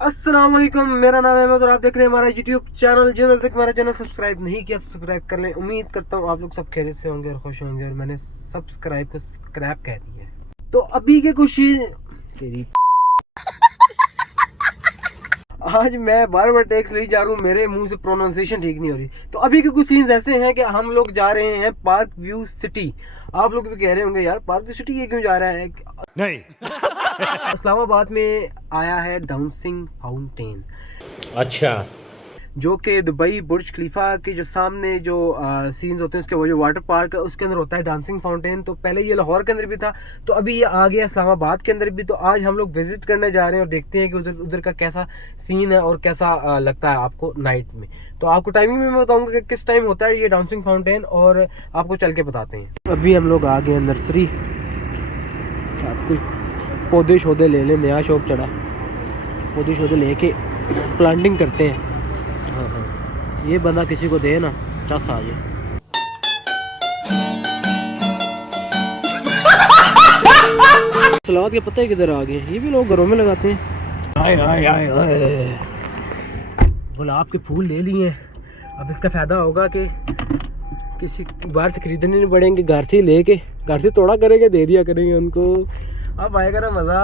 अस्सलाम वालेकुम, मेरा नाम है अहमद और आप देख रहे हैं हमारा यूट्यूब चैनल। जिन्होंने तक हमारा चैनल सब्सक्राइब नहीं किया सब्सक्राइब कर लें। उम्मीद करता हूँ आप लोग सब खैरियत से होंगे और खुश होंगे। और मैंने सब्सक्राइब को स्क्रैप कह दिया है। तो अभी के कुछ तेरी आज मैं बार बार टेक्स ले जा रहा हूँ, मेरे मुंह से प्रोनाउंसिएशन ठीक नहीं हो रही। तो अभी के कुछ सीन्स ऐसे हैं कि हम लोग जा रहे हैं पार्क व्यू सिटी। आप लोग भी कह रहे होंगे यार पार्क व्यू सिटी ये क्यों जा रहा है। नहीं। इस्लामाबाद में आया है डांसिंग फाउंटेन, अच्छा, जो कि दुबई बुर्ज खलीफा के जो सामने जो सीन्स होते हैं उसके वो जो वाटर पार्क है उसके अंदर होता है डांसिंग फाउंटेन। तो पहले ये लाहौर के अंदर भी था, तो अभी ये आ गया इस्लामाबाद के अंदर भी। तो आज हम लोग विजिट करने जा रहे हैं और देखते हैं कि उधर उधर का कैसा सीन है और कैसा लगता है आपको नाइट में। तो आपको टाइमिंग में मैं बताऊंगा कि किस टाइम होता है ये डांसिंग फाउंटेन और आपको चल के बताते हैं। अभी हम लोग आ गए नर्सरी, पौधे शौधे ले लें, नया शौक चढ़ा, पौधे शौधे लेके प्लांटिंग करते हैं। हाँ, ये बंदा किसी को दे ना चस आ जाए। सलाद के पत्ते किधर आ गए, ये भी लोग घरों में लगाते हैं। आए आए आए आए, गुलाब के फूल ले लिए। अब इसका फायदा होगा कि किसी बाहर से खरीदने नहीं पड़ेंगे, घर से लेके घर से तोड़ा करेंगे दे दिया करेंगे उनको। अब आएगा ना मजा।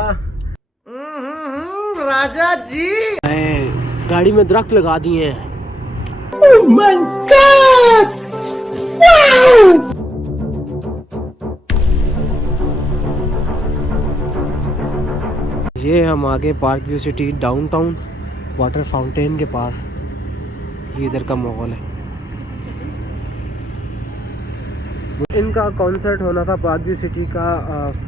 राजा जी गाड़ी में दरख्त लगा दिए हैं। Oh my God! Wow! ये हम आगे park view city downtown water fountain के पास, ये इधर का माहौल है। इनका कॉन्सर्ट होना था पार्क व्यू सिटी का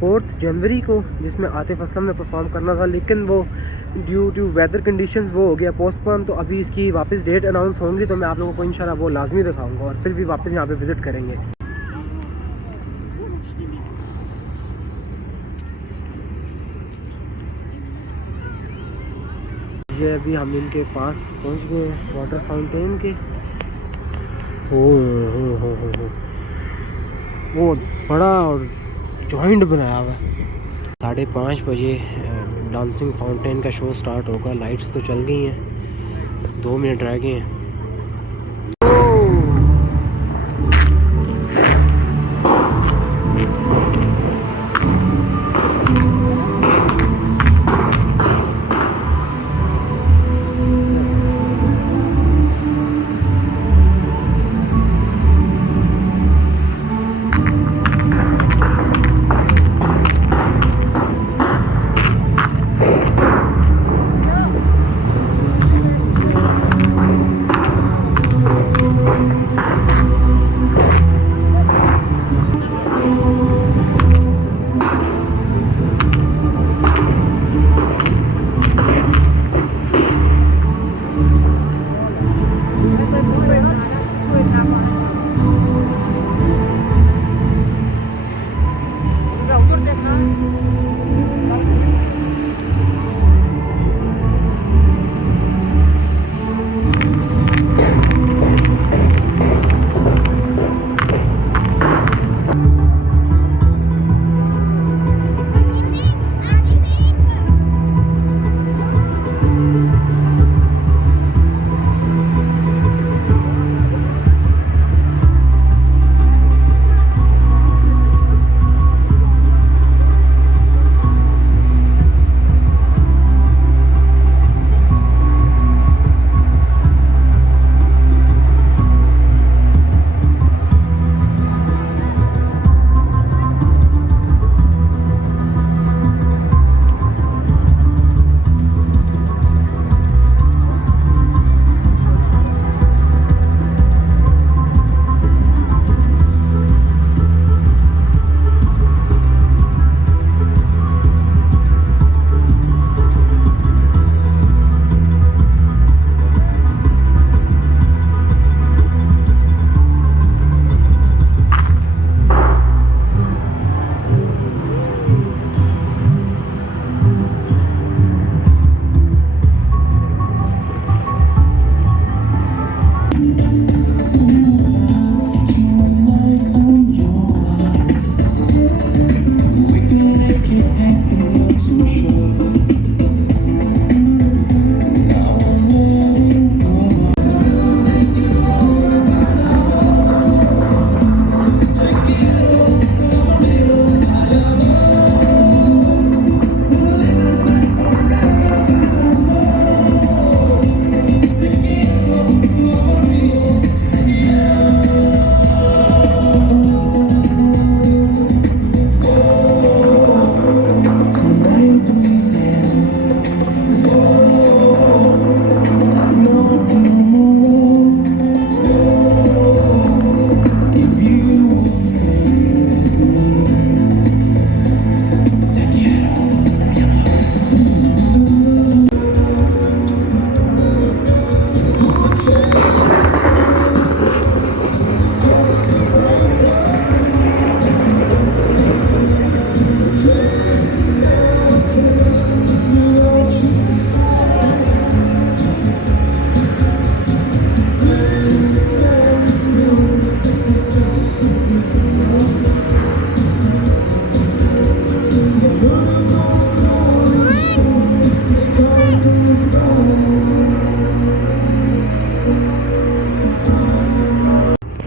4 जनवरी को, जिसमें आतिफ असलम ने परफॉर्म करना था, लेकिन वो ड्यू टू वेदर कंडीशंस वो हो गया पोस्टपोन। तो अभी इसकी वापस डेट अनाउंस होंगी तो मैं आप लोगों को इंशाल्लाह वो लाजमी दिखाऊंगा और फिर भी वापस यहाँ पे विज़िट करेंगे। ये अभी हम इनके पास पहुँच गए वाटर फाउंटेन के। हो वो बड़ा और जॉइंट बनाया हुआ है। 5:30 बजे डांसिंग फाउंटेन का शो स्टार्ट होगा। लाइट्स तो चल गई हैं, 2 मिनट रह गए हैं।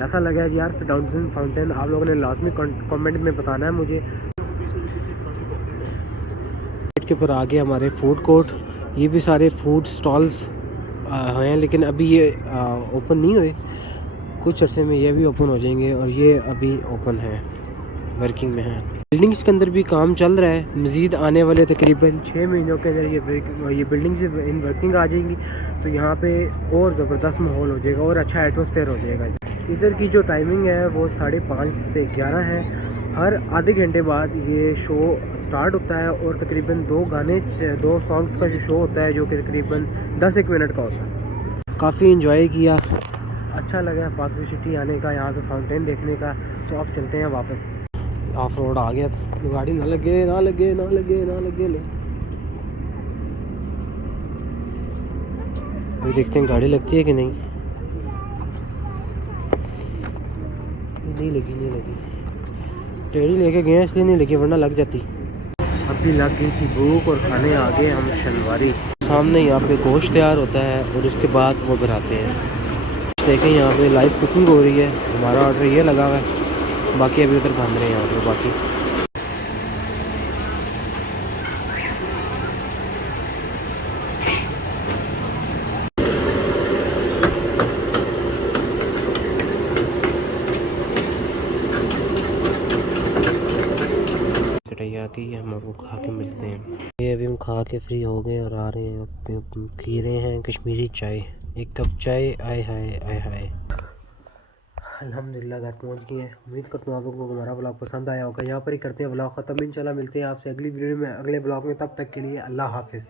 कैसा लगा है यार डांसिंग फाउंटेन, आप लोगों ने लाजमी कमेंट में बताना है मुझे। के ऊपर आगे हमारे फूड कोर्ट, ये भी सारे फूड स्टॉल्स हैं, लेकिन अभी ये ओपन नहीं हुए, कुछ अरसे में ये भी ओपन हो जाएंगे और ये अभी ओपन है, वर्किंग में है। बिल्डिंग्स के अंदर भी काम चल रहा है, मज़ीद आने वाले तकरीबन 6 महीनों के अंदर ये बिल्डिंग्स इन वर्किंग आ जाएंगी, तो यहाँ पे और ज़बरदस्त माहौल हो जाएगा और अच्छा एटमॉस्फेयर हो जाएगा। इधर की जो टाइमिंग है वो 5:30 से 11 है। हर आधे घंटे बाद ये शो स्टार्ट होता है और तकरीबन 2 सॉन्ग्स का जो शो होता है, जो कि तकरीबन 10-1 मिनट का होता है। काफ़ी इंजॉय किया, अच्छा लगा पाकवी सिटी आने का, यहाँ पे फाउंटेन देखने का। तो अब चलते हैं वापस। ऑफ रोड आ गया, तो गाड़ी ना लगे ना लगे ना लगे ना लगे ले। अभी देखते हैं गाड़ी लगती है कि नहीं। नहीं लगी टेढ़ी लेके गए इसलिए नहीं लगी, वरना लग जाती। अभी लग गई थी भूख और खाने आ गए हम शलवारी। सामने यहाँ पे गोश्त तैयार होता है और उसके बाद वो बनाते हैं। देखें यहाँ पे लाइव कुकिंग हो रही है, हमारा ऑर्डर ये लगा हुआ है, बाकी अभी उधर बन रहे हैं ऑर्डर बाकी। कटैया की हम आपको खा के मिलते हैं। ये अभी हम खा के फ्री हो गए और आ रहे हैं, पी रहे हैं कश्मीरी चाय, एक कप चाय। आय हाय आय हाय, अल्हम्दुलिल्लाह घर पहुंच गए हैं। उम्मीद करता हूँ आप लोगों को हमारा ब्लॉग पसंद आया होगा। यहाँ पर ही करते हैं ब्लॉग ख़त्म, इंशाल्लाह मिलते हैं आपसे अगली वीडियो में, अगले ब्लॉग में। तब तक के लिए अल्लाह हाफिज़।